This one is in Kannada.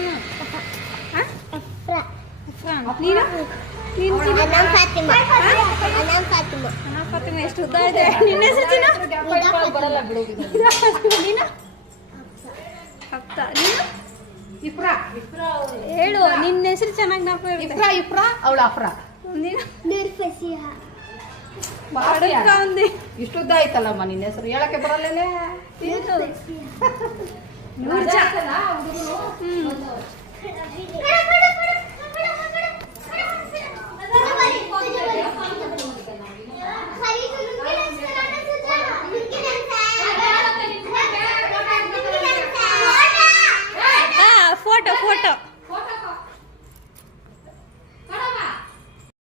ಹೆಸರೇನು? ಫಾತಿಮಾ. ಎಷ್ಟು ಉದ್ದ ಇದೆ ನಿನ್ನ ಹೆಸರು ಚಿನ್ನ? ನೀನು ಹಫ್ತಾ. ನೀನು ಹೇಳು ನಿನ್ನ ಹೆಸರು ಚೆನ್ನಾಗಿ ನಾಲ್ಕು ಇಫ್ರಾ ಅವಳು ಅಫ್ರಾ. ನೀನು ಬಾಡಕ್ಕ ಒಂದಿ ಇಷ್ಟು ಉದ್ದ ಆಯ್ತಲ್ಲಮ್ಮ ನಿನ್ನ ಹೆಸರು ಹೇಳಕ್ಕೆ ಬರಲ್ಲ. ನೂರ್ಜಾ.